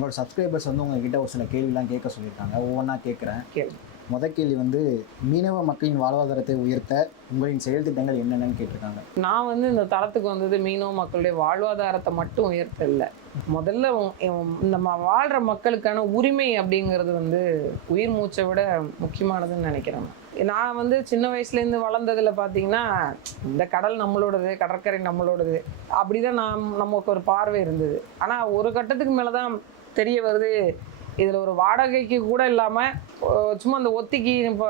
உங்களோட சப்ஸ்கிரைபர்ஸ் வந்து உங்ககிட்ட ஒரு சில கேள்விலாம் கேட்க சொல்லியிருக்காங்க. ஒவ்வொன்றா கேட்குறேன். முத கேள்வி வந்து மீனவ மக்களின் வாழ்வாதாரத்தை உயர்த்த உங்களின் செயல் திட்டங்கள் என்னென்னு கேட்டிருக்காங்க. நான் வந்து இந்த தளத்துக்கு வந்தது மீனவ மக்களுடைய வாழ்வாதாரத்தை மட்டும் உயர்த்த இல்லை முதல்ல உ- உம் இந்த ம- வாழ்ற மக்களுக்கான உரிமை அப்படிங்கிறது வந்து உயிர் மூச்சை விட முக்கியமானதுன்னு நினைக்கிறேன். நான் வந்து சின்ன வயசுலேருந்து வளர்ந்ததுல பார்த்தீங்கன்னா இந்த கடல் நம்மளோடது கடற்கரை நம்மளோடது. அப்படிதான் நாம் நமக்கு ஒரு பார்வை இருந்தது. ஆனால் ஒரு கட்டத்துக்கு மேலே தான் தெரிய வருது. இதில் ஒரு வாடகைக்கு கூட இல்லாமல் சும்மா அந்த ஒத்திக்கு இப்போ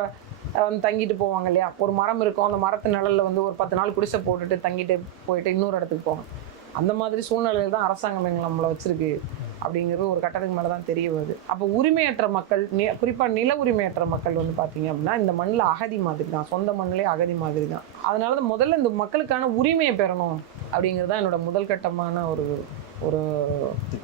வந்து தங்கிட்டு போவாங்க இல்லையா? ஒரு மரம் இருக்கும். அந்த மரத்து நிழலில் வந்து ஒரு பத்து நாள் குடிசை போட்டுட்டு தங்கிட்டு போயிட்டு இன்னொரு இடத்துக்கு போவாங்க. அந்த மாதிரி சூழ்நிலையில் தான் அரசாங்கம் எங்களை நம்மளை வச்சுருக்கு அப்படிங்கிறது ஒரு கட்டத்துக்கு மேலே தான் தெரிய வருது. அப்போ உரிமையற்ற மக்கள் நி குறிப்பாக நில உரிமையற்ற மக்கள் வந்து பார்த்தீங்க அப்படின்னா இந்த மண்ணில் அகதி மாதிரி தான். சொந்த மண்ணிலே அகதி மாதிரி தான். அதனால தான் முதல்ல இந்த மக்களுக்கான உரிமையை பெறணும் அப்படிங்கிறது தான் என்னோட முதல் கட்டமான ஒரு ஒரு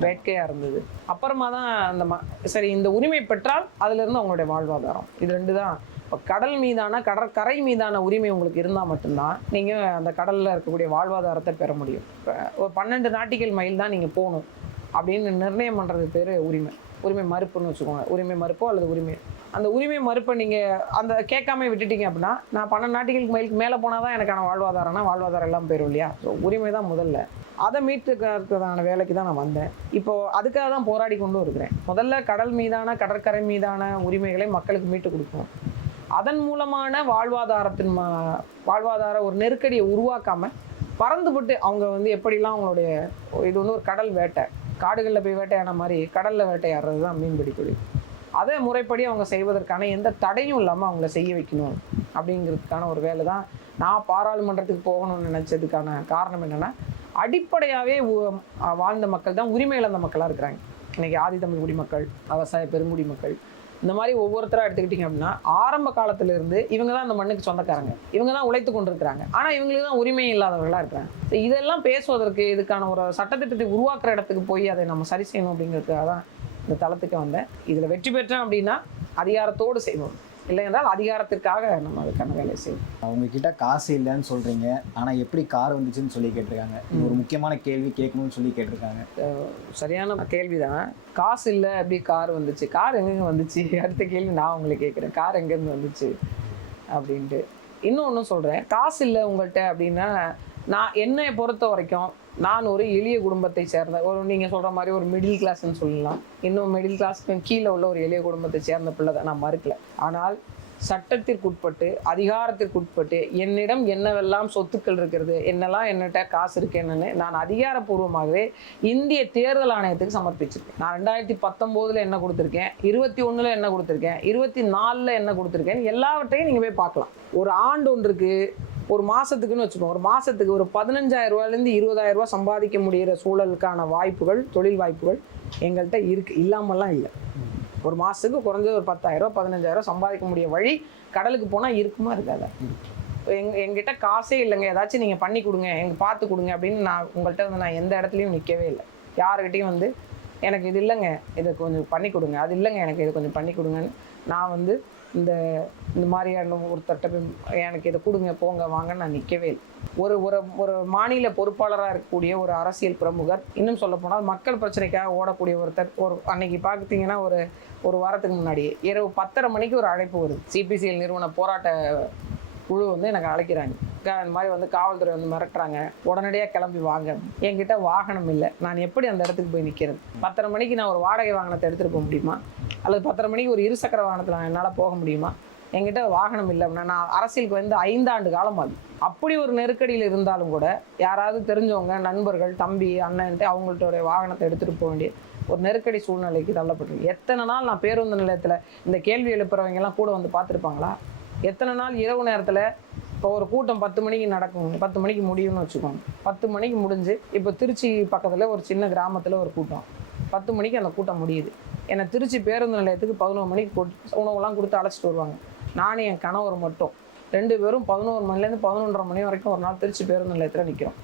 வேட்கையாக இருந்தது. அப்புறமா தான் அந்த ம சரி இந்த உரிமை பெற்றால் அதிலிருந்து அவங்களுடைய வாழ்வாதாரம். இது ரெண்டு தான் இப்போ கடல் மீதான கடற்கரை மீதான உரிமை உங்களுக்கு இருந்தால் மட்டும்தான் நீங்கள் அந்த கடலில் இருக்கக்கூடிய வாழ்வாதாரத்தை பெற முடியும். இப்போ ஒரு பன்னெண்டு நாட்டிகள் மைல் தான் நீங்கள் போகணும். அப்படின்னு நிர்ணயம் பண்ணுறது பேர் உரிமை. உரிமை மறுப்புன்னு வச்சுக்கோங்க. உரிமை மறுப்போ அல்லது உரிமை அந்த உரிமை மறுப்பை நீங்கள் அந்த கேட்காம விட்டுட்டீங்க அப்படின்னா நான் பன்னெண்டு நாட்டிகளுக்கு மைலுக்கு மேலே போனால் தான் எனக்கான வாழ்வாதாரம்னா வாழ்வாதாரம் எல்லாம் போயிடும் இல்லையா? ஸோ உரிமை தான் முதல்ல. அதை மீட்டுக்கிறதுக்கான வேலைக்கு தான் நான் வந்தேன். இப்போது அதுக்காக தான் போராடி கொண்டும் இருக்கிறேன் முதல்ல கடல் மீதான கடற்கரை மீதான உரிமைகளை மக்களுக்கு மீட்டு கொடுக்கணும். அதன் மூலமான வாழ்வாதாரத்தின் ம- வாழ்வாதார ஒரு நெருக்கடியை உருவாக்காம பறந்துபட்டு அவங்க வந்து எப்படிலாம் அவங்களுடைய இது வந்து ஒரு கடல் வேட்டை காடுகளில் போய் வேட்டையாட மாதிரி கடலில் வேட்டையாடுறது தான் மீன்பிடி தொழில். அதை முறைப்படி அவங்க செய்வதற்கான எந்த தடையும் இல்லாமல் அவங்கள செய்ய வைக்கணும் அப்படிங்கிறதுக்கான ஒரு வேலை தான் நான் பாராளுமன்றத்துக்கு போகணும்னு நினச்சதுக்கான காரணம் என்னென்னா அடிப்படையாகவே வாழ்ந்த மக்கள் தான் உரிமை இழந்த மக்களாக இருக்கிறாங்க. இன்றைக்கி ஆதித்தமிழ் குடிமக்கள் விவசாய பெருங்குடி மக்கள் இந்த மாதிரி ஒவ்வொருத்தராக எடுத்துக்கிட்டிங்க அப்படின்னா ஆரம்ப காலத்திலேருந்து இவங்க தான் அந்த மண்ணுக்கு சொந்தக்காரங்க. இவங்க தான் உழைத்து கொண்டிருக்கிறாங்க. ஆனால் இவங்களுக்கு தான் உரிமை இல்லாதவர்களாக இருக்கிறாங்க. ஸோ இதெல்லாம் பேசுவதற்கு இதுக்கான ஒரு சட்டத்திட்டத்தை உருவாக்குற இடத்துக்கு போய் அதை நம்ம சரி செய்யணும் அப்படிங்கிறதுக்காக தான் இந்த தளத்துக்கு வந்தேன். இதில் வெற்றி பெற்றேன் அப்படின்னா அதிகாரத்தோடு செய்வோம். இல்லை என்றால் அதிகாரத்திற்காக நம்ம அதுக்கான வேலையை செய்வோம். அவங்க கிட்ட காசு இல்லைன்னு சொல்றீங்க. ஆனா எப்படி கார் வந்துச்சுன்னு சொல்லி கேட்டிருக்காங்க. ஒரு முக்கியமான கேள்வி கேட்கணும்னு சொல்லி கேட்டிருக்காங்க. சரியான கேள்விதான். காசு இல்லை அப்படி கார் வந்துச்சு. கார் எங்கெங்க வந்துச்சு? அடுத்த கேள்வி நான் உங்களை கேட்குறேன். கார் எங்கேருந்து வந்துச்சு? அப்படின்ட்டு. இன்னொன்றும் சொல்கிறேன் காசு இல்லை உங்கள்கிட்ட அப்படின்னா நான் என்னை பொறுத்த வரைக்கும் நான் ஒரு எளிய குடும்பத்தை சேர்ந்த ஒரு நீங்கள் சொல்கிற மாதிரி ஒரு மிடில் கிளாஸ்ன்னு சொல்லலாம். இன்னும் மிடில் கிளாஸ்க்கு கீழே உள்ள ஒரு எளிய குடும்பத்தை சேர்ந்த பிள்ளை தான் நான் மறுக்கல. ஆனால் சட்டத்திற்குட்பட்டு அதிகாரத்திற்குட்பட்டு என்னிடம் என்னவெல்லாம் சொத்துக்கள் இருக்கிறது என்னெல்லாம் என்னட்ட காசு இருக்கு என்னன்னு நான் அதிகாரப்பூர்வமாகவே இந்திய தேர்தல் ஆணையத்துக்கு சமர்ப்பிச்சிருக்கேன். நான் ரெண்டாயிரத்தி பத்தொம்போதுல என்ன கொடுத்துருக்கேன்? இருபத்தி ஒன்றில் என்ன கொடுத்துருக்கேன்? இருபத்தி நாலில் என்ன கொடுத்துருக்கேன் எல்லாவற்றையும் நீங்கள் போய் பார்க்கலாம். ஒரு ஆண்டு ஒன்றுக்கு ஒரு மாதத்துக்குன்னு வச்சுக்கோங்க. ஒரு மாதத்துக்கு ஒரு பதினஞ்சாயிரம் ரூபாயிலேருந்து இருபதாயிரம் ரூபா சம்பாதிக்க முடியிற சூழலுக்கான வாய்ப்புகள் தொழில் வாய்ப்புகள் எங்கள்கிட்ட இருக்கு. இல்லாமலாம் இல்லை. ஒரு மாதத்துக்கு குறைஞ்சது ஒரு பத்தாயிரம் பதினஞ்சாயிரம் சம்பாதிக்க முடிய வழி கடலுக்கு போனால் இருக்குமா இருக்காது? எங் எங்கிட்ட காசே இல்லைங்க. ஏதாச்சும் நீங்கள் பண்ணி கொடுங்க. எங்கள் பார்த்து கொடுங்க அப்படின்னு நான் உங்கள்கிட்ட வந்து நான் எந்த இடத்துலையும் நிற்கவே இல்லை. யாருக்கிட்டையும் வந்து எனக்கு இது இல்லைங்க. இதை கொஞ்சம் பண்ணி கொடுங்க. அது இல்லைங்க. எனக்கு இதை கொஞ்சம் பண்ணி கொடுங்கன்னு நான் வந்து இந்த இந்த மாதிரியான ஒருத்தட்ட எனக்கு இதை கொடுங்க போங்க வாங்கன்னு நான் நிற்கவே இல்லை. ஒரு ஒரு ஒரு மாநில பொறுப்பாளராக இருக்கக்கூடிய ஒரு அரசியல் பிரமுகர் இன்னும் சொல்ல போனால் மக்கள் பிரச்சனைக்காக ஓடக்கூடிய ஒருத்தர் ஒரு அன்னைக்கு பார்த்தீங்கன்னா ஒரு ஒரு வாரத்துக்கு முன்னாடி இரவு பத்தரை மணிக்கு ஒரு அழைப்பு வருது. சிபிசிஎல் நிறுவன போராட்ட குழு வந்து எனக்கு அழைக்கிறாங்க. இந்த மாதிரி வந்து காவல்துறை வந்து மிரட்டுறாங்க. உடனடியாக கிளம்பி வாங்க. என்கிட்ட வாகனம் இல்லை. நான் எப்படி அந்த இடத்துக்கு போய் நிற்கிறது பத்தரை மணிக்கு நான் ஒரு வாடகை வாகனத்தை எடுத்துகிட்டு போக முடியுமா? அல்லது பத்தரை மணிக்கு ஒரு இருசக்கர வாகனத்தில் நான் என்னால் போக முடியுமா? என்கிட்ட வாகனம் இல்லை அப்படின்னா நான் அரசியலுக்கு வந்து ஐந்தாண்டு காலம் ஆகுது. அப்படி ஒரு நெருக்கடியில் இருந்தாலும் கூட யாராவது தெரிஞ்சவங்க நண்பர்கள் தம்பி அண்ணன்ட்டு அவங்கள்ட்ட வாகனத்தை எடுத்துகிட்டு போக வேண்டிய ஒரு நெருக்கடி சூழ்நிலைக்கு தள்ளப்பட்டிருக்கு. எத்தனை நாள் நான் பேருந்து நிலையத்தில் இந்த கேள்வி எழுப்புறவங்க எல்லாம் கூட வந்து பார்த்துருப்பாங்களா? எத்தனை நாள் இரவு நேரத்தில் இப்போ ஒரு கூட்டம் பத்து மணிக்கு நடக்கும். பத்து மணிக்கு முடியும்னு வச்சுக்கோங்க. பத்து மணிக்கு முடிஞ்சு இப்போ திருச்சி பக்கத்தில் ஒரு சின்ன கிராமத்தில் ஒரு கூட்டம். பத்து மணிக்கு அந்த கூட்டம் முடியுது. என்னை திருச்சி பேருந்து நிலையத்துக்கு பதினோரு மணிக்கு உணவுலாம் கொடுத்து அழைச்சிட்டு வருவாங்க. நானும் என் கணவர் மட்டும். ரெண்டு பேரும் பதினோரு மணிலேருந்து பதினொன்றரை மணி வரைக்கும் ஒரு நாள் திருச்சி பேருந்து நிலையத்தில் நிற்கிறோம்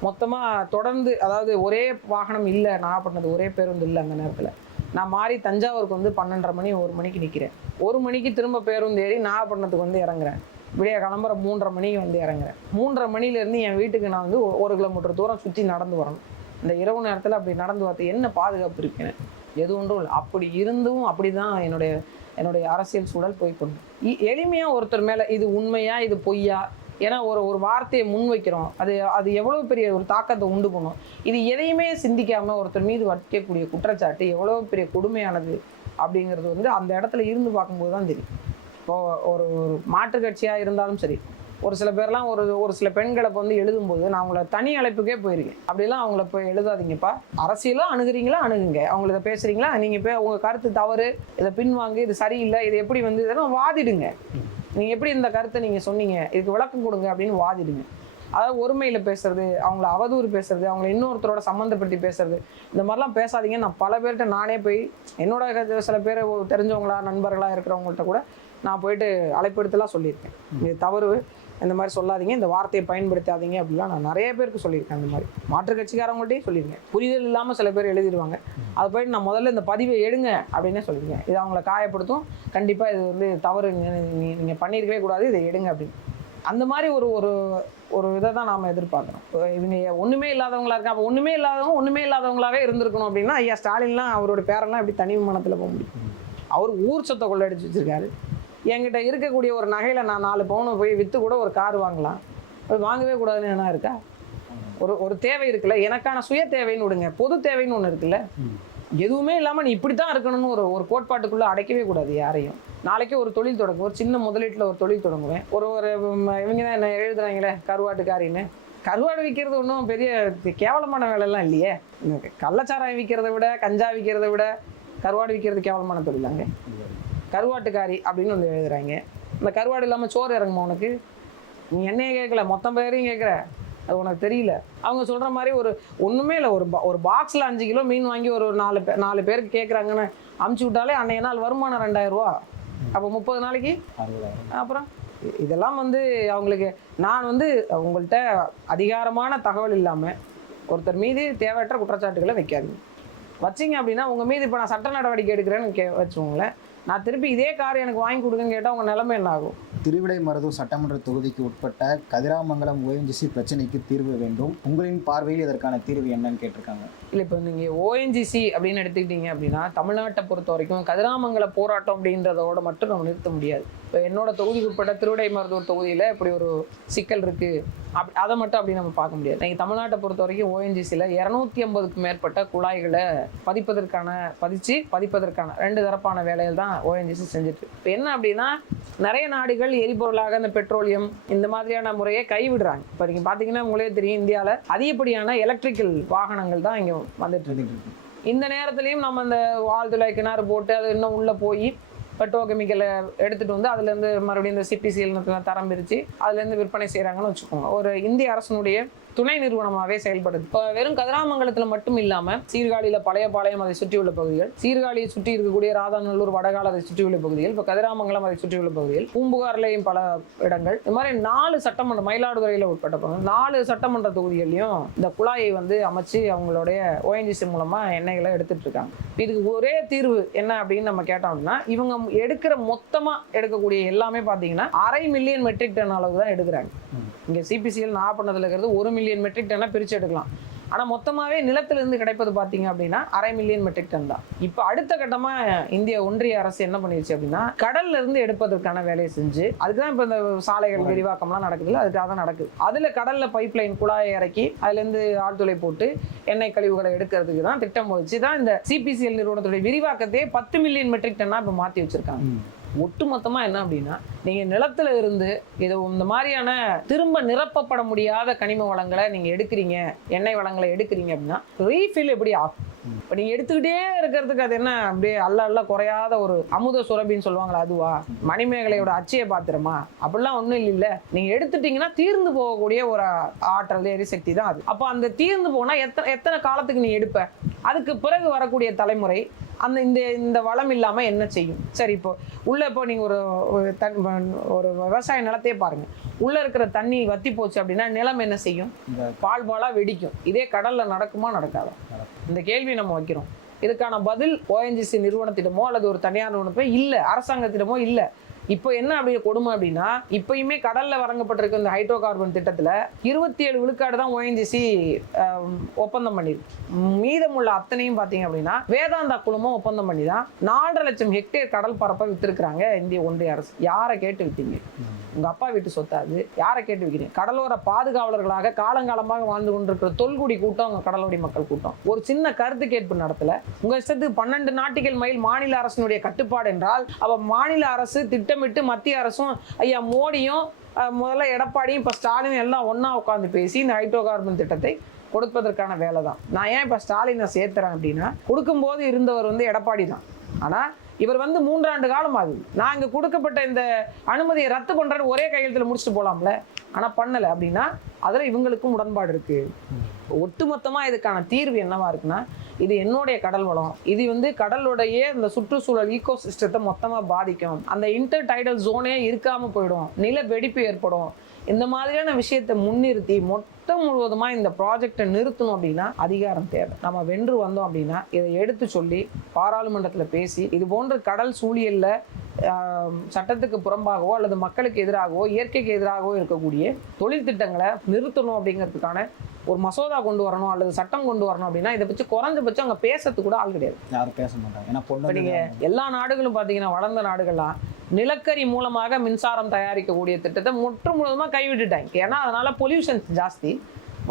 மொத்தமாக தொடர்ந்து அதாவது ஒரே வாகனம் இல்லை நாகப்பட்டினத்து ஒரே பேருந்து இல்லை அந்த நேரத்தில். நான் மாறி தஞ்சாவூருக்கு வந்து பன்னெண்டரை மணி ஒரு மணிக்கு நிற்கிறேன் ஒரு மணிக்கு திரும்ப பேருந்து ஏறி நாகப்பட்டினத்துக்கு வந்து இறங்குறேன். விடிய கிளம்புற மூன்றரை மணிக்கு வந்து இறங்குறேன். மூன்றரை மணிலேருந்து என் வீட்டுக்கு நான் வந்து ஒரு கிலோமீட்டர் தூரம் சுற்றி நடந்து வரணும். இந்த இரவு நேரத்தில் அப்படி நடந்து வரது என்ன பாதுகாப்பு இருக்கிறேன் எது ஒன்றும் இல்லை. அப்படி இருந்தும் அப்படி தான் என்னுடைய என்னுடைய அரசியல் சூழல் போய் கொண்டு இ- ஒருத்தர் மேலே இது உண்மையா இது பொய்யா ஏன்னா ஒரு ஒரு வார்த்தையை முன்வைக்கிறோம். அது அது எவ்வளோ பெரிய ஒரு தாக்கத்தை உண்டு பண்ணும். இது எதையுமே சிந்திக்காமல் ஒருத்தர் மீது வைக்கக்கூடிய குற்றச்சாட்டு எவ்வளோ பெரிய கொடுமையானது அப்படிங்கிறது வந்து அந்த இடத்துல இருந்து பார்க்கும்போது தான் தெரியும். இப்போ ஒரு ஒரு மாற்று கட்சியாக இருந்தாலும் சரி ஒரு சில பேர்லாம் ஒரு ஒரு சில பெண்களை வந்து எழுதும்போது நான் அவங்கள தனி அழைப்புக்கே போயிருக்கேன். அப்படிலாம் அவங்கள போய் எழுதாதீங்கப்பா. அரசியலும் அணுகுறீங்களா? அணுகுங்க. அவங்கள இதை நீங்கள் போய் உங்கள் கருத்து தவறு இதை பின்வாங்கு இது சரியில்லை இது எப்படி வந்து இதெல்லாம் வாதிடுங்க. நீங்கள் எப்படி இந்த கருத்தை நீங்கள் சொன்னீங்க? இதுக்கு விளக்கம் கொடுங்க அப்படின்னு வாதிடுங்க. அதாவது ஒருமையில் பேசுறது அவங்கள அவதூறு பேசுறது அவங்கள இன்னொருத்தரோட சம்மந்தப்படுத்தி பேசுறது இந்த மாதிரிலாம் பேசாதீங்க. நான் பல பேர்கிட்ட நானே போய் என்னோட சில பேர் தெரிஞ்சவங்களா நண்பர்களாக இருக்கிறவங்கள்ட்ட கூட நான் போயிட்டு அழைப்பெடுத்துலாம் சொல்லியிருக்கேன். இது தவறு. இந்த மாதிரி சொல்லாதீங்க இந்த வார்த்தையை பயன்படுத்தாதீங்க அப்படிலாம் நான் நிறைய பேருக்கு சொல்லியிருக்கேன் அந்த மாதிரி. மாற்று கட்சிக்காரங்கள்ட்டையும் சொல்லியிருக்கேன். புரிதல் இல்லாமல் சில பேர் எழுதிடுவாங்க அது போயிட்டு நான் முதல்ல இந்த பதிவை எடுங்க அப்படின்னே சொல்லியிருக்கேன். இது அவங்கள காயப்படுத்தும். கண்டிப்பாக இது வந்து தவறுங்க நீங்கள் பண்ணியிருக்கவே கூடாது. இதை எடுங்க அப்படின்னு. அந்த மாதிரி ஒரு ஒரு ஒரு இதை தான் நாம் எதிர்பார்க்குறோம் இப்போ இவங்க ஒன்றுமே இல்லாதவங்களா இருக்காங்க. அப்போ ஒன்றுமே இல்லாதவங்க ஒன்றுமே இல்லாதவங்களாவே இருந்திருக்கணும் அப்படின்னா ஐயா ஸ்டாலின்லாம் அவரோட பேரெல்லாம் எப்படி தனி விமானத்தில் போக முடியும்? அவர் ஊர் சொத்தை கொள்ளடிச்சு வச்சிருக்காரு. என்கிட்ட இருக்கக்கூடிய ஒரு நகையில் நான் நாலு பவுனை போய் விற்று கூட ஒரு கார் வாங்கலாம். அது வாங்கவே கூடாதுன்னு என்ன இருக்கா? ஒரு ஒரு தேவை இருக்குல்ல. எனக்கான சுய தேவைன்னு விடுங்க. பொது தேவைன்னு ஒன்று இருக்குல்ல. எதுவுமே இல்லாமல் நீ இப்படி தான் இருக்கணும்னு ஒரு ஒரு கோட்பாட்டுக்குள்ளே அடைக்கவே கூடாது யாரையும். நாளைக்கே ஒரு தொழில் தொடங்கும். ஒரு சின்ன முதலீட்டில் ஒரு தொழில் தொடங்குவேன். ஒரு ஒரு இவங்க தான் என்ன எழுதுறாங்களே? கருவாட்டுக்காரின்னு. கருவாடு விற்கிறது ஒன்றும் பெரிய கேவலமான வேலைலாம் இல்லையே. கள்ளச்சாராயம் விற்கிறத விட கஞ்சா விற்கிறத விட கருவாடு விற்கிறது கேவலமான தொழிலாங்க. கருவாட்டுக்காரி அப்படின்னு வந்து எழுதுறாங்க. இந்த கருவாடு இல்லாமல் சோறு இறங்குமா உனக்கு? நீ என்னையே கேட்கல மொத்தம் பேரையும் கேட்குற. அது உனக்கு தெரியல. அவங்க சொல்கிற மாதிரி ஒரு ஒன்றுமே இல்லை. ஒரு ஒரு பாக்ஸில் அஞ்சு கிலோ மீன் வாங்கி ஒரு நாலு பே நாலு பேருக்கு கேட்குறாங்கன்னு அமுச்சு விட்டாலே அன்னைய நாள் வருமானம் ரெண்டாயிரம் ரூபா அப்போ முப்பது நாளைக்கு? அப்புறம்? இதெல்லாம் வந்து அவங்களுக்கு நான் வந்து உங்கள்கிட்ட அதிகாரமான தகவல் இல்லாமல் ஒருத்தர் மீது தேவையற்ற குற்றச்சாட்டுகளை வைக்காதீங்க. வச்சீங்க அப்படின்னா உங்கள் மீது இப்போ நான் சட்ட நடவடிக்கை எடுக்கிறேன்னு கே வச்சுக்கோங்களேன். நான் திருப்பி இதே கார் எனக்கு வாங்கி கொடுங்கன்னு கேட்டால் உங்கள் நிலைமை என்ன ஆகும்? திருவிடைமருதூர் சட்டமன்ற தொகுதிக்கு உட்பட்ட கதிராமங்கலம் ஓஎன்ஜிசி பிரச்சனைக்கு தீர்வு வேண்டும். உங்களின் பார்வையில் இதற்கான தீர்வு என்னன்னு கேட்டிருக்காங்க. இல்லை இப்போ நீங்கள் ஓஎன்ஜிசி அப்படின்னு எடுத்துக்கிட்டீங்க அப்படின்னா தமிழ்நாட்டை பொறுத்த வரைக்கும் கதிராமங்கல போராட்டம் அப்படின்றதோட மட்டும் நம்ம நிறுத்த முடியாது. இப்போ என்னோட தொகுதிக்கு உட்பட்ட திருவிடைமருதூர் தொகுதியில் இப்படி ஒரு சிக்கல் இருக்குது அப் அதை மட்டும் அப்படி நம்ம பார்க்க முடியாது. நீங்கள் தமிழ்நாட்டை பொறுத்த வரைக்கும் ஓஎன்ஜிசியில் இரநூத்தி ஐம்பதுக்கும் மேற்பட்ட குழாய்களை பதிப்பதற்கான பதிச்சு பதிப்பதற்கான ரெண்டு தரப்பான வேலைகள் தான் ஓஎன்ஜிசி செஞ்சுட்டு இப்போ என்ன அப்படின்னா நிறைய நாடுகள் எரிபொருளாக இந்த பெட்ரோலியம் இந்த மாதிரியான முறையை கைவிடுறாங்க. இப்போ நீங்கள் பார்த்தீங்கன்னா உங்களே தெரியும் இந்தியாவில் அதிகப்படியான எலக்ட்ரிக்கல் வாகனங்கள் தான் இங்கே வந்துட்டு இருக்கு. இந்த நேரத்துலையும் நம்ம அந்த ஆழ்துளை கிணறு போட்டு அது இன்னும் உள்ளே போய் பெட்ரோகெமிக்கலை எடுத்துகிட்டு வந்து அதுலேருந்து மறுபடியும் இந்த சிபிசிஎல் தரம் பிரித்து அதுலேருந்து விற்பனை செய்கிறாங்கன்னு வச்சுக்கோங்க. ஒரு இந்திய அரசனுடைய துணை நிறுவனமாகவே செயல்படுது. இப்போ வெறும் கதிராமங்கலத்தில் மட்டும் இல்லாமல் சீர்காழியில் பழைய பாளையம் அதை சுற்றியுள்ள பகுதிகள் சீர்காழியை சுற்றி இருக்கக்கூடிய ராதாநல்லூர் வடகால் அதை சுற்றியுள்ள பகுதிகள் இப்போ கதிராமங்கலம் அதை சுற்றியுள்ள பகுதிகள் பூம்புகார்லேயும் பல இடங்கள். இந்த மாதிரி நாலு சட்டமன்ற மயிலாடுதுறையில் உட்பட்ட பகுதி நாலு சட்டமன்ற தொகுதிகளையும் இந்த குழாயை வந்து அமைச்சு அவங்களுடைய ஓஎன்ஜிசி மூலமாக எண்ணெய்களை எடுத்துட்டு இருக்காங்க. இதுக்கு ஒரே தீர்வு என்ன அப்படின்னு நம்ம கேட்டோம்னா இவங்க எடுக்கிற மொத்தமாக எடுக்கக்கூடிய எல்லாமே பார்த்தீங்கன்னா அரை மில்லியன் மெட்ரிக் டன் அளவு தான் எடுக்கிறாங்க. இங்கே சிபிசிஎல் பண்ணதில் இருக்கிறது ஒரு மில்லியன் மெட்ரிக் டன்னாக பிரித்து எடுக்கலாம். ஆனால் மொத்தமாகவே நிலத்திலிருந்து கிடைப்பது பார்த்தீங்க அப்படின்னா அரை மில்லியன் மெட்ரிக் டன் தான். இப்போ அடுத்த கட்டமாக இந்திய ஒன்றிய அரசு என்ன பண்ணிருச்சு அப்படின்னா கடல்ல இருந்து எடுப்பதற்கான வேலையை செஞ்சு அதுக்கு தான் இப்போ இந்த சாலைகள் விரிவாக்கம்லாம் நடக்குதுல்ல அதுக்காக தான் நடக்குது. அதில் கடலில் பைப் லைன் குழாயை இறக்கி அதுலேருந்து ஆழ்துளை போட்டு எண்ணெய் கழிவுகளை எடுக்கிறதுக்கு தான் திட்டம் வச்சு தான் இந்த சிபிசிஎல் நிறுவனத்துடைய விரிவாக்கத்தையே பத்து மில்லியன் மெட்ரிக் டன்னாக இப்போ மாற்றி வச்சிருக்காங்க. ஒட்டுமொத்தமா என்ன அப்படின்னா நீங்க நிலத்துல இருந்து இது இந்த மாதிரியான திரும்ப நிரப்பப்பட முடியாத கனிம வளங்களை நீங்க எடுக்கிறீங்க எண்ணெய் வளங்களை எடுக்கிறீங்க அப்படின்னா ரீஃபில் எப்படி ஆகும்? இப்போ நீங்கள் எடுத்துக்கிட்டே இருக்கிறதுக்கு அது என்ன? அப்படியே அல்ல அல்ல குறையாத ஒரு அமுத சுரபின்னு சொல்லுவாங்களா அதுவா? மணிமேகலையோட அச்சய பாத்திரமா? அப்படிலாம் ஒன்றும் இல்லைல்ல. நீங்கள் எடுத்துட்டீங்கன்னா தீர்ந்து போகக்கூடிய ஒரு ஆற்றல் எரிசக்தி தான் அது. அப்போ அந்த தீர்ந்து போனால் எத்தனை எத்தனை காலத்துக்கு நீ எடுப்ப? அதுக்கு பிறகு வரக்கூடிய தலைமுறை அந்த இந்த இந்த வளம் இல்லாம என்ன செய்யும்? சரி இப்போ உள்ள இப்போ நீங்க ஒரு தன் ஒரு விவசாய நிலத்தையே பாருங்க. உள்ள இருக்கிற தண்ணி வத்தி போச்சு அப்படின்னா நிலம் என்ன செய்யும்? பால் பாலா வெடிக்கும். இதே கடல்ல நடக்குமா நடக்காதா? இந்த கேள்வி நம்ம வைக்கிறோம். இதுக்கான பதில் ஓஎன்ஜிசி நிறுவனத்திடமோ அல்லது ஒரு தனியார் நிறுவனத்திடமோ இல்லை அரசாங்கத்திடமோ இல்லை. இப்போ என்ன அப்படி கொடுமை அப்படின்னா இப்பயுமே கடல்ல வழங்கப்பட்டிருக்க இந்த ஹைட்ரோ கார்பன் திட்டத்தில் இருபத்தி ஏழு விழுக்காடு தான் ஓஎன்ஜிசி ஒப்பந்தம் பண்ணியிருக்கு மீதமுள்ள அத்தனையும் பார்த்தீங்க அப்படின்னா வேதாந்தா குழுமம் ஒப்பந்தம் பண்ணி தான் நாலரை லட்சம் ஹெக்டேர் கடல் பரப்பை விற்றுருக்குறாங்க இந்திய ஒன்றிய அரசு. யாரை கேட்டு விட்டீங்க? உங்கள் அப்பா வீட்டு சொத்தாது யாரை கேட்டு வைக்கிறீங்க? கடலோர பாதுகாவலர்களாக காலங்காலமாக வாழ்ந்து கொண்டிருக்கிற தொல்குடி கூட்டம் உங்கள் கடலோடி மக்கள் கூட்டம். ஒரு சின்ன கருத்து கேட்பு நடத்தல. உங்கள் இஷ்டத்துக்கு பன்னெண்டு நாட்டிகள் மைல் மாநில அரசினுடைய கட்டுப்பாடு என்றால் அவள் மாநில அரசு திட்டமிட்டு மத்திய அரசும் ஐயா மோடியும் முதல்ல எடப்பாடியும் இப்போ ஸ்டாலின் எல்லாம் ஒன்றா உட்காந்து பேசி இந்த ஹைட்ரோ கார்பன் திட்டத்தை கொடுப்பதற்கான வேலை தான் நான் ஏன் இப்போ ஸ்டாலினை சேர்த்துறேன் அப்படின்னா கொடுக்கும்போது இருந்தவர் வந்து எடப்பாடி தான் ஆனால் இவர் வந்து மூன்றாண்டு காலம் ஆகுது. நான் இங்கே கொடுக்கப்பட்ட இந்த அனுமதியை ரத்து பண்ணுறேன்னு ஒரே கையெழுத்தில் முடிச்சுட்டு போகலாம்ல ஆனால் பண்ணலை அப்படின்னா அதில் இவங்களுக்கும் உடன்பாடு இருக்குது ஒட்டுமொத்தமாக இதுக்கான தீர்வு என்னவா இருக்குன்னா இது என்னுடைய கடல் வளம் இது வந்து கடலுடைய இந்த சுற்றுச்சூழல் ஈகோ சிஸ்டத்தை மொத்தமாக பாதிக்கும். அந்த இன்டர் டைடல் ஜோனே இருக்காமல் போயிடும். நில வெடிப்பு ஏற்படும். இந்த மாதிரியான விஷயத்தை முன்னிறுத்தி மொத்தம் முழுவதுமாக இந்த ப்ராஜெக்டை நிறுத்தணும் அப்படின்னா அதிகாரம் தேவை. நம்ம வென்று வந்தோம் அப்படின்னா இதை எடுத்து சொல்லி பாராளுமன்றத்தில் பேசி இது போன்ற கடல் சூழியலில் சட்டத்துக்கு புறம்பாகவோ அல்லது மக்களுக்கு எதிராகவோ இயற்கைக்கு எதிராகவோ இருக்கக்கூடிய தொழில் திட்டங்களை நிறுத்தணும் அப்படிங்கிறதுக்கான ஒரு மசோதா கொண்டு வரணும் அல்லது சட்டம் கொண்டு வரணும் அப்படின்னா இதை பற்றி குறைஞ்சபட்சம் அங்கே பேசுறதுக்கு கூட ஆள் கிடையாது. யாரும் பேச மாட்டாங்க. ஏன்னா பொண்ணு நீங்க எல்லா நாடுகளும் பார்த்தீங்கன்னா வளர்ந்த நாடுகள்லாம் நிலக்கரி மூலமாக மின்சாரம் தயாரிக்கக்கூடிய திட்டத்தை முற்று முழுவதுமாக கைவிட்டுட்டாங்க. ஏன்னா அதனால பொல்யூஷன் ஜாஸ்தி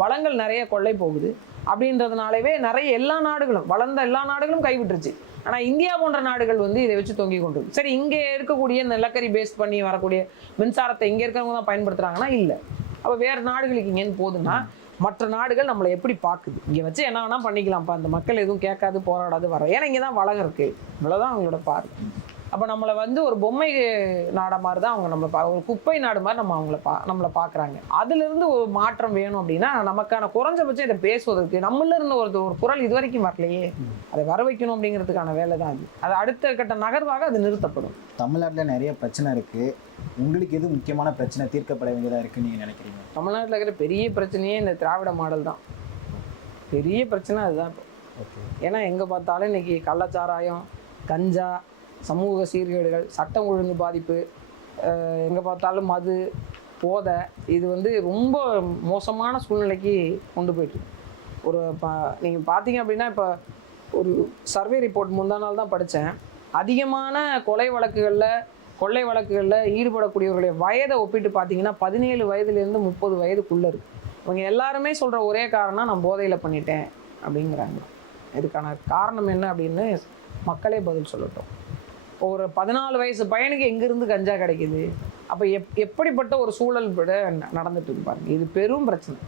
வளங்கள் நிறைய கொள்ளை போகுது. அப்படின்றதுனாலவே நிறைய எல்லா நாடுகளும் வளர்ந்த எல்லா நாடுகளும் கைவிட்டுருச்சு. ஆனால் இந்தியா போன்ற நாடுகள் வந்து இதை வச்சு தொங்கி கொண்டு சரி இங்கே இருக்கக்கூடிய நிலக்கரி பேஸ் பண்ணி வரக்கூடிய மின்சாரத்தை இங்கே இருக்கிறவங்க தான் பயன்படுத்துகிறாங்கன்னா இல்லை. அப்போ வேறு நாடுகளுக்கு இங்கேன்னு போகுதுன்னா மற்ற நாடுகள் நம்மளை எப்படி பார்க்குது? இங்கே வச்சு என்ன வேணால் பண்ணிக்கலாம்ப்பா. அந்த மக்கள் எதுவும் கேட்காது போராடாது வர ஏன்னா இங்கே தான் வளம் இருக்குது இவ்வளோதான் அவங்களோட பார்வை. அப்போ நம்மளை வந்து ஒரு பொம்மை நாடை மாதிரி தான் அவங்க நம்மளை பா ஒரு குப்பை நாடு மாதிரி நம்ம அவங்கள பா நம்மளை பார்க்குறாங்க அதுலேருந்து ஒரு மாற்றம் வேணும் அப்படின்னா நமக்கான குறைஞ்சபட்சம் இதை பேசுவதற்கு நம்மள இருந்த ஒரு ஒரு குரல் இது வரைக்கும் வரலையே. அதை வர வைக்கணும் அப்படிங்கிறதுக்கான வேலை தான் அது. அது அடுத்த கட்ட நகர்வாக அது நிறுத்தப்படும். தமிழ்நாட்டில் நிறைய பிரச்சனை இருக்கு. உங்களுக்கு எது முக்கியமான பிரச்சனை? தீர்க்கப்பட வேண்டியதா இருக்குன்னு நீங்க நினைக்கிறீங்க? தமிழ்நாட்டில் இருக்கிற பெரிய பிரச்சனையே இந்த திராவிட மாடல் தான். பெரிய பிரச்சனை அதுதான் இப்போ. ஏன்னா எங்கே பார்த்தாலும் இன்னைக்கு கள்ளச்சாராயம் கஞ்சா சமூக சீர்கேடுகள் சட்டம் ஒழுங்கு பாதிப்பு எங்கே பார்த்தாலும் மது போதை இது வந்து ரொம்ப மோசமான சூழ்நிலைக்கு கொண்டு போயிட்டு ஒரு பா நீங்கள் பார்த்தீங்க அப்படின்னா இப்போ ஒரு சர்வே ரிப்போர்ட் முந்தா நாள் தான் படித்தேன் அதிகமான கொலை வழக்குகளில் கொள்ளை வழக்குகளில் ஈடுபடக்கூடியவர்களுடைய வயதை ஒப்பிட்டு பார்த்தீங்கன்னா பதினேழு வயதுலேருந்து முப்பது வயதுக்குள்ளே இருக்குது இவங்க எல்லாருமே சொல்கிற ஒரே காரணம் நான் போதையில் பண்ணிட்டேன் அப்படிங்கிறாங்க. இதுக்கான காரணம் என்ன அப்படின்னு மக்களே பதில் சொல்லட்டும். ஒரு பதினாலு வயசு பையனுக்கு எங்கேருந்து கஞ்சா கிடைக்குது? அப்போ எப் எப்படிப்பட்ட ஒரு சூழல் விட நடந்துட்டு இருக்கு பாருங்க. இது பெரும் பிரச்சனை.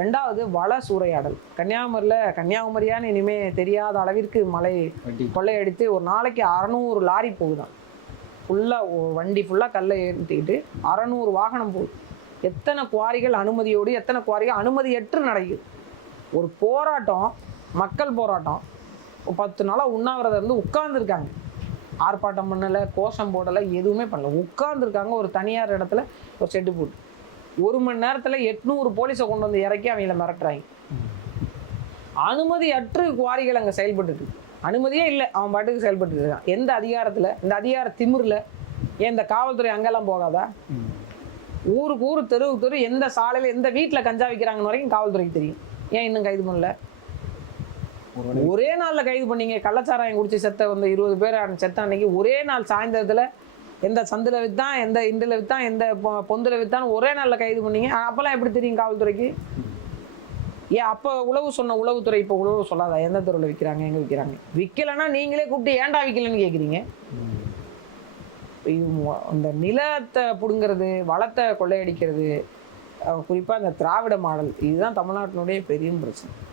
ரெண்டாவது வள சூறையாடல். கன்னியாகுமரியில் கன்னியாகுமரியான்னு இனிமே தெரியாத அளவிற்கு மலை கொள்ளையடித்து ஒரு நாளைக்கு அறநூறு லாரி போகுதாம் ஃபுல்லாக வண்டி ஃபுல்லாக கல்லை ஏற்றிக்கிட்டு அறநூறு வாகனம் போகுது எத்தனை குவாரிகள் அனுமதியோடு எத்தனை குவாரிகள் அனுமதியற்று நடக்குது. ஒரு போராட்டம் மக்கள் போராட்டம். பத்து நாளாக உண்ணாவிரதம் இருந்து உட்கார்ந்துருக்காங்க. ஆர்ப்பாட்டம் பண்ணலை கோஷம் போடலை எதுவுமே பண்ணல. உட்கார்ந்துருக்காங்க ஒரு தனியார் இடத்துல ஒரு செட்டு போட்டு ஒரு மணி நேரத்தில் எட்நூறு போலீஸை கொண்டு வந்து இறக்கி அவங்கள மிரட்டுறாங்க. அனுமதியற்று குவாரிகள் அங்கே செயல்பட்டு அனுமதியே இல்லை அவன் பாட்டுக்கு செயல்பட்டு இருக்கான். எந்த அதிகாரத்தில் இந்த அதிகார திமிரில் ஏன் இந்த காவல்துறை அங்கெல்லாம் போகாதா? ஊருக்கு ஊர் தெருவுக்கு தெரு எந்த சாலையில் எந்த வீட்டில் கஞ்சா வைக்கிறாங்கன்னு வரைக்கும் காவல்துறைக்கு தெரியும். ஏன் இன்னும் கைது பண்ணல? ஒரே நாளில் கைது பண்ணீங்க. கள்ளச்சாராயம் குடிச்சு செத்த வந்த இருபது பேர் செத்த அன்னைக்கு ஒரே நாள் சாயந்தரத்தில் எந்த சந்தில் வித்தான் எந்த இண்டில் வித்தான் எந்த பொந்துல வித்தான் ஒரே நாளில் கைது பண்ணீங்க. அப்போல்லாம் எப்படி தெரியும் காவல்துறைக்கு? ஏன் அப்போ உளவு சொன்ன உளவுத்துறை இப்போ உளவு சொல்லாதா? எந்த தெருவில் விற்கிறாங்க எங்கே விற்கிறாங்க விற்கலைன்னா நீங்களே கூப்பிட்டு ஏன்டா விற்கலன்னு கேட்குறீங்க. இது இந்த நிலத்தை பிடுங்கிறது வளத்தை கொள்ளையடிக்கிறது குறிப்பாக இந்த திராவிட மாடல் இதுதான் தமிழ்நாட்டினுடைய பெரிய பிரச்சனை.